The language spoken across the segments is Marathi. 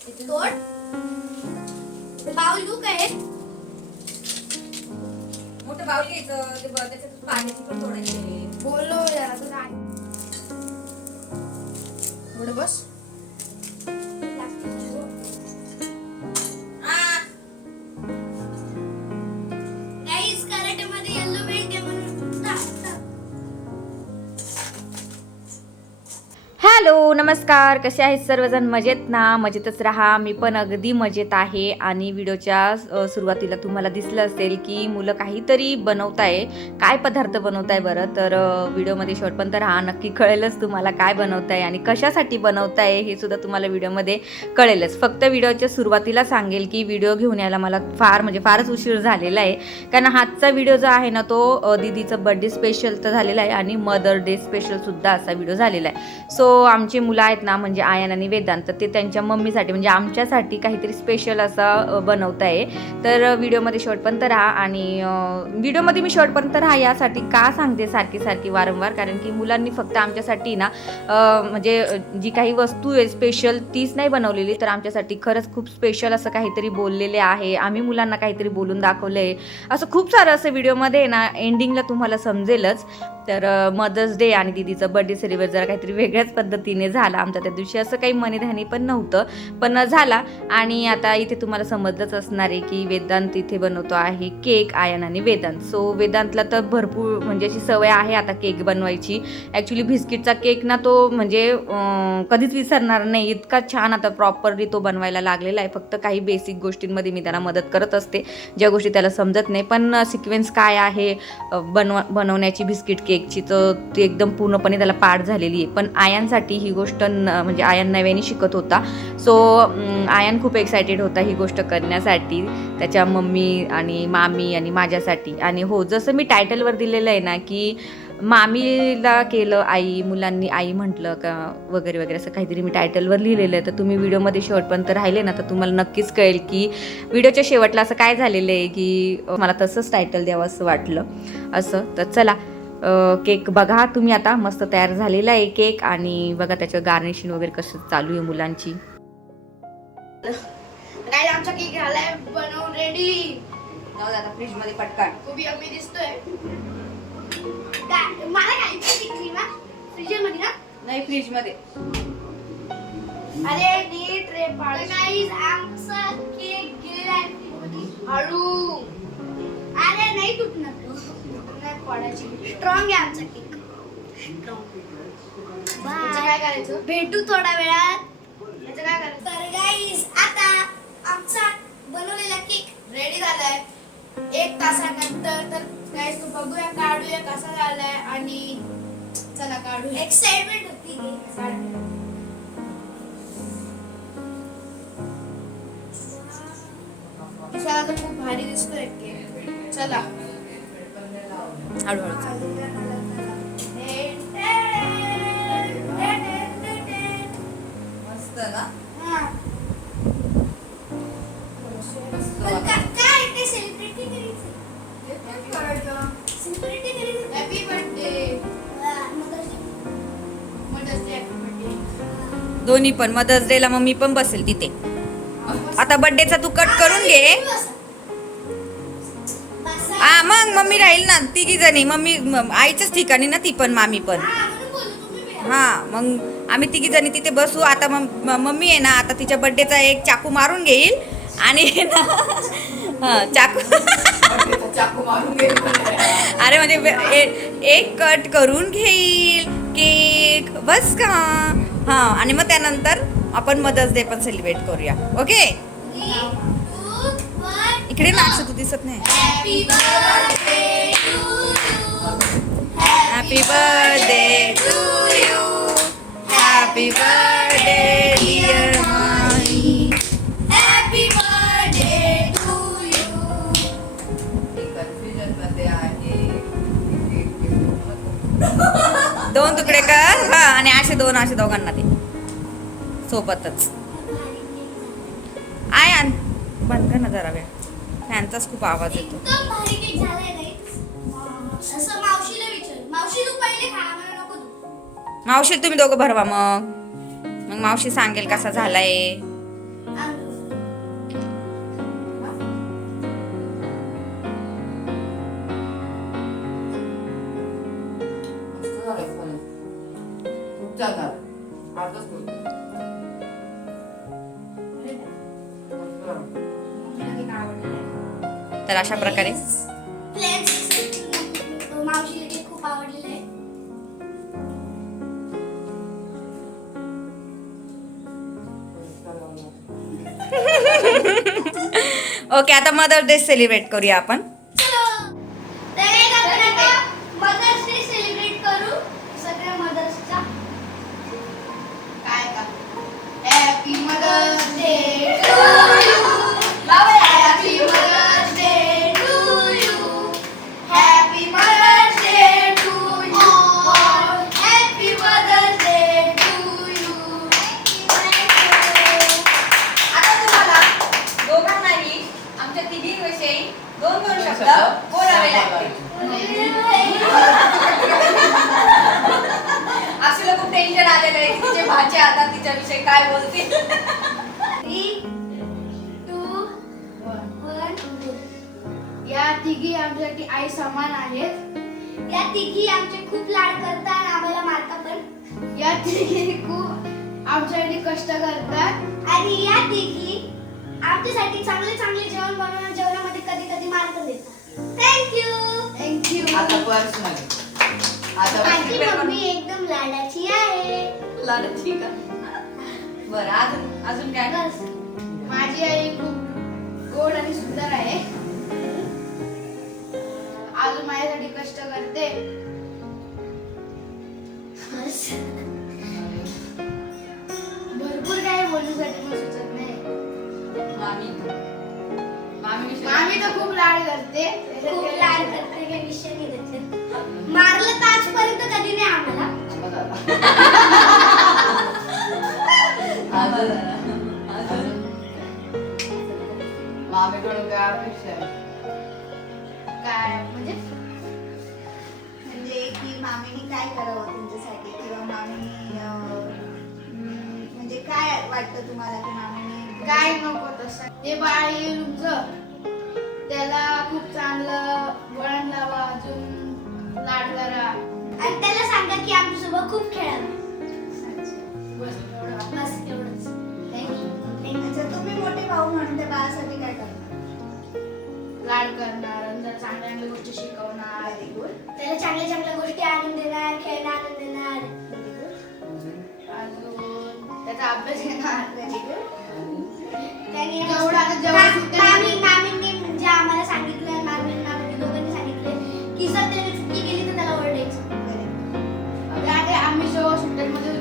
तोड. बाउल घेऊ काय मोठं बाऊल घ्यायचं ते त्याच्यात पाण्याची पण तोडायची बोलो जरा थोडं बस. गाईस कराटे मध्ये येल्लो बेल्ट आहे म्हणून. टा- टा- हॅलो नमस्कार कसे आहेत सर्वजण? मजेत ना? मजेतच राहा. मी पण अगदी मजेत आहे. आणि व्हिडिओच्या सुरुवातीला तुम्हाला दिसलं असेल की मुलं काहीतरी बनवताय. आहे काय पदार्थ बनवताय बरं? तर व्हिडिओमध्ये शॉर्टपर्यंत राहा. नक्की कळेलच तुम्हाला काय बनवताय आहे आणि कशासाठी बनवताय आहे हे सुद्धा तुम्हाला व्हिडिओमध्ये कळेलच. फक्त व्हिडिओच्या सुरुवातीला सांगेल की व्हिडिओ घेऊन यायला मला फार म्हणजे फारच उशीर झालेला आहे. कारण हातचा व्हिडिओ जो आहे ना तो अ, दीदीचा बड्डे स्पेशल तर झालेला आहे आणि मदर डे स्पेशल सुद्धा असा व्हिडिओ झालेला आहे. सो आमची मुलं आहेत ना म्हणजे आयन आणि वेदांत तर ते त्यांच्या मम्मीसाठी म्हणजे आमच्यासाठी काहीतरी स्पेशल असा बनवत आहे. तर व्हिडिओमध्ये शॉर्टपर्यंत राहा आणि व्हिडिओमध्ये मी शॉर्टपर्यंत राहा यासाठी का सांगते सारखी सारखी वारंवार? कारण की मुलांनी फक्त आमच्यासाठी ना म्हणजे जी काही वस्तू आहे स्पेशल तीच नाही बनवलेली. तर आमच्यासाठी खरंच खूप स्पेशल असं काहीतरी बोललेले आहे. आम्ही मुलांना काहीतरी बोलून दाखवलं आहे असं खूप सारं असं व्हिडिओमध्ये ना एंडिंगला तुम्हाला समजेलच. तर मदर्स डे आणि दिदीचं बर्थडे सेलिब्रेट जरा काहीतरी वेगळ्याच पद्धतीने झालं. झाला आमच्या त्या दिवशी. असं काही मनीधानी पण नव्हतं पण झाला. आणि आता इथे तुम्हाला समजलंच असणार आहे की वेदांत इथे बनवतो आहे केक आयन आणि वेदांत. सो वेदांतला तर भरपूर म्हणजे अशी सवय आहे आता केक बनवायची. ॲक्च्युली बिस्किटचा केक ना तो म्हणजे कधीच विसरणार नाही. इतका छान आता प्रॉपरली तो बनवायला लागलेला आहे. फक्त काही बेसिक गोष्टींमध्ये मी त्याला मदत करत असते. ज्या गोष्टी त्याला समजत नाही. पण सिक्वेन्स काय आहे? बनवा बनवण्याची बिस्किट केकची तर ती एकदम पूर्णपणे त्याला पाठ झालेली आहे. पण आयांसाठी ही गोष्ट न म्हणजे आयन नव्याने शिकत होता. सो mm, आयन खूप एक्सायटेड होता ही गोष्ट करण्यासाठी त्याच्या मम्मी आणि मामी आणि माझ्यासाठी. आणि हो जसं मी टायटलवर दिलेलं आहे ना की मामीला केलं आई मुलांनी आई म्हटलं का वगैरे वगैरे असं काहीतरी मी टायटलवर लिहिलेलं आहे. तर तुम्ही व्हिडिओमध्ये शेवटपर्यंत राहिले ना तर तुम्हाला नक्कीच कळेल की व्हिडिओच्या शेवटला असं काय झालेलं आहे की मला तसंच टायटल द्यावं असं वाटलं. असं तर चला. केक बघा तुम्ही आता मस्त तयार झालेला आहे केक आणि बघा त्याचं गार्निशिंग वगैरे कसं चालू आहे मुलांची. गाईस आमचा केक झालाय बनवून रेडी जाऊ दे आता फ्रीजमध्ये पटकन. खूप यम्मी दिसतोय. काय- मला खायची ती क्रीम फ्रीजरमध्ये ना? नाही फ्रीजमध्ये. अरे नीट रे पाड गाईस आमचा केक गेलेला आहे फ्रीजमध्ये. हळू. अरे नाही तुटणार. तो. स्ट्रॉंग आहे आमचा केक काय करायचं? भेटू थोड्या वेळात. याचं काय करायचं? तर आता आमचा बनवलेला केक रेडी झालाय. एक तासानंतर तर गाईस तो बघूया काढूया कसा झालाय आणि चला काढू एक्साइटमेंट होती. दिसायला तर खूप भारी दिसतोय केक चला. हळूहळू चालू. मस्त ना हा. पण. का- काय ते सेलिब्रिटी करायचं सेलिब्रिटी करायचं happy birthday mother's day happy birthday दोन्ही पण मदर्स डेला मम्मी पण बसेल तिथे. आता बर्थडेचा तू कट करून घे. हा मग मम्मी राहील ना तिघी जणी. मम्मी म- आईच्याच ठिकाणी ना ती पण मामी पण. हा मग आम्ही तिघी जणी तिथे बसू. आता मम्मी आहे ना आता तिच्या बर्थडेचा एक चाकू मारून घेईल. आणि ना चाकू चाकू. मारून अरे म्हणजे एक कट करून घेईल. केक बस का? हा आणि मग त्यानंतर आपण मदर्स डे पण सेलिब्रेट करूया. ओके इकडे ना अक्षय, तू दिसत नाही. Happy birthday to happy birthday to you happy birthday dear माई हॅपी बर्थडे टू यू कन्फ्युजनमध्ये आहे दोन तुकडे कर. हा आणि असे दोन असे दोघांना दे. सोबतच. आय आण. बंद कर ना जरा वेळ. फॅनचाच खूप आवाज येतो. मावशी तुम्ही दोघं भरवा मग. मग मावशी सांगेल कसा झालाय. मस्त तर अशा प्रकारे. ओके आता मदर डे सेलिब्रेट करूया आपण. आता तिच्याविषयी काय वन या तिघी आमच्यासाठी आई समान आहेत. या तिघी आमचे खूप लाड करतात आणि आम्हाला मारतात पण. या तिघी खूप आमच्यासाठी कष्ट करतात. आणि या तिघी आमच्यासाठी चांगले चांगले जेवण बनवून जेवणामध्ये कधी कधी मार्क देतात. थँक्यू थँक्यू आता पर्सनल आता माझी मम्मी एकदम लाडाची आहे. लाडाची का बरं अजून अजून काय? बस. माझी आई खूप गोड आणि सुंदर आहे. अजून माझ्यासाठी कष्ट करते. भरपूर काही बोलण्यासाठी मला सुचत नाही. मामी. मामी मामी तर खूप लाड करते. खूप लाड करते काही विषय नाही त्याचे मारलं तर आजपर्यंत कधी नाही आम्हाला. मामीकडून काय अपेक्षा आहे. काय? म्हणजे? म्हणजे की मामीने काय करावं तुमच्यासाठी? किंवा मामीने अं, म्हणजे काय वाटतं तुम्हाला की मामीने काय नको तसं. ते बाळ येईल तुमचं त्याला खूप चांगलं वळण लावा अजून लाड करा. आणि त्याला सांगा की आमच्यासोबत खूप खेळावं लाड करणार त्याला चांगल्या चांगल्या गोष्टी शिकवणार. त्याला चांगल्या चांगल्या गोष्टी आणून देणार खेळणं आणून देणार. अजून त्याचा अभ्यास घेणार. त्यांनी जेवढं जेवढं मामींनी म्हणजे आम्हाला सांगितलं मामी मामींनी दोघांनी सांगितलं की जर त्याने केली तर त्याला ओरडायचं. आम्ही जेव्हा सुट्ट्यांमध्ये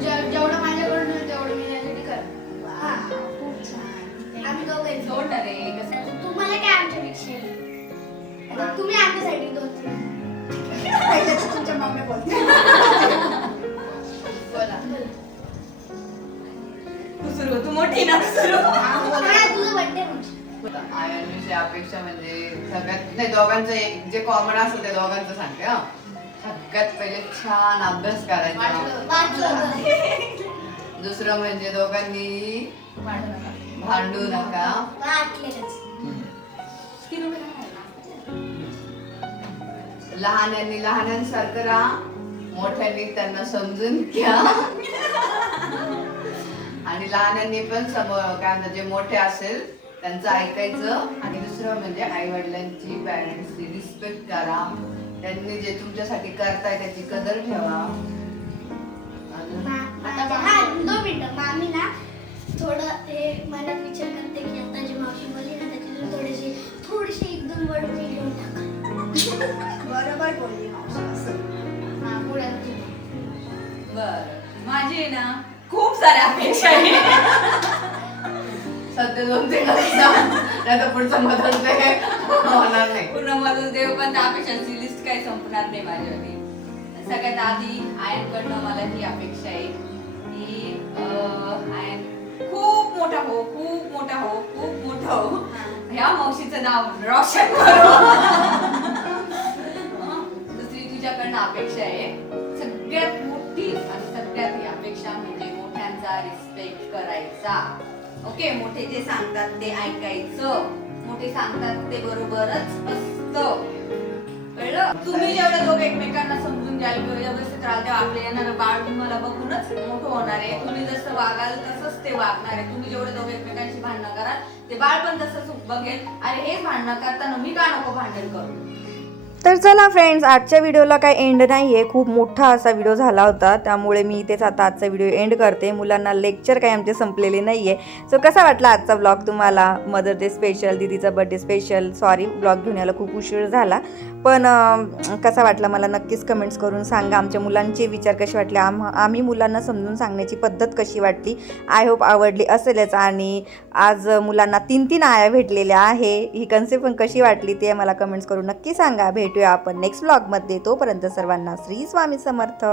म्हणजे अपेक्षा म्हणजे सगळ्यात नाही दोघांचं एक जे कॉमन असतं ते दोघांचं सांगते हा. सगळ्यात पहिले छान अभ्यास करायचा. दुसरं म्हणजे दोघांनी भांडू नका. वाटलेलंच लहान्यांनी लहानांसारखं राहा मोठ्यांनी त्यांना समजून घ्या. आणि लहानांनी पण समोर काय म्हणतात जे मोठे असेल त्यांचं ऐकायचं आणि दुसरं म्हणजे आई वडिलांची पॅरेंट्सची रिस्पेक्ट करा. त्यांनी जे तुमच्यासाठी करताय त्याची कदर ठेवा. हा दोन मिनिटं. मामी ना थोडं मनात विचार करते की आता जी मावशी बोलली ना त्याच्यातून थोडेसे थोडेसे एक दोन वर्ड मी घेऊन टाका बरोबर बोलली मावशी. असं हा पुढे. बर. माझी ना खूप साऱ्या अपेक्षा आहे सध्या दोन तीन नाही तर पुढचं मदत ते होणार नाही. पूर्ण मदत देव पण त्या अपेक्षांची लिस्ट काही संपणार नाही माझ्यावरती. सगळ्यात आधी आयनकडनं मला ही अपेक्षा आहे. की अं, आयन खूप मोठा हो खूप मोठा हो खूप मोठा हो. ह्या मावशीचं नाव रोशन करो? दुसरी तुझ्याकडनं अपेक्षा आहे. सगळ्यात मोठी आणि सगळ्यात ही अपेक्षा म्हणजे मोठ्यांचा रिस्पेक्ट करायचा. ओके मोठे जे सांगतात ते ऐकायचं. मोठे सांगतात ते बरोबरच असतं. कळलं? तुम्ही जेवढं दोघं एकमेकांना समजून घ्याल व्यवस्थित राहाल तेव्हा आपले येणारं बाळ तुम्हाला बघूनच मोठं होणार आहे. तुम्ही जसं वागाल तसंच ते वागणार आहे. तुम्ही जेवढे दोघं एकमेकांशी भांडणं कराल ते बाळ पण तसंच बघेल. अरे हेच भांडणं करताना मी का नको भांडण करू? तर चला फ्रेंड्स आजच्या व्हिडिओला काय एंड नाही आहे खूप मोठा असा व्हिडिओ झाला होता. त्यामुळे मी इथेच आता आजचा व्हिडिओ एंड करते. मुलांना लेक्चर काही आमचे संपलेले नाही आहे सो कसा वाटला आजचा ब्लॉग तुम्हाला? मदर डे स्पेशल दीदीचा बर्थडे स्पेशल सॉरी ब्लॉग घेऊन यायला खूप उशीर झाला. पण कसा वाटला मला नक्कीच कमेंट्स करून सांगा. आमच्या मुलांचे विचार कसे वाटले? आम आम्ही मुलांना समजून सांगण्याची पद्धत कशी वाटली? आय होप आवडली असेलच. आणि आज मुलांना तीन तीन आया भेटलेल्या आहे. ही कन्सेप्ट पण कशी वाटली ते मला कमेंट्स करून नक्की सांगा. भेट भेटूया आपण नेक्स्ट ब्लॉगमध्ये तोपर्यंत सर्वांना श्री स्वामी समर्थ.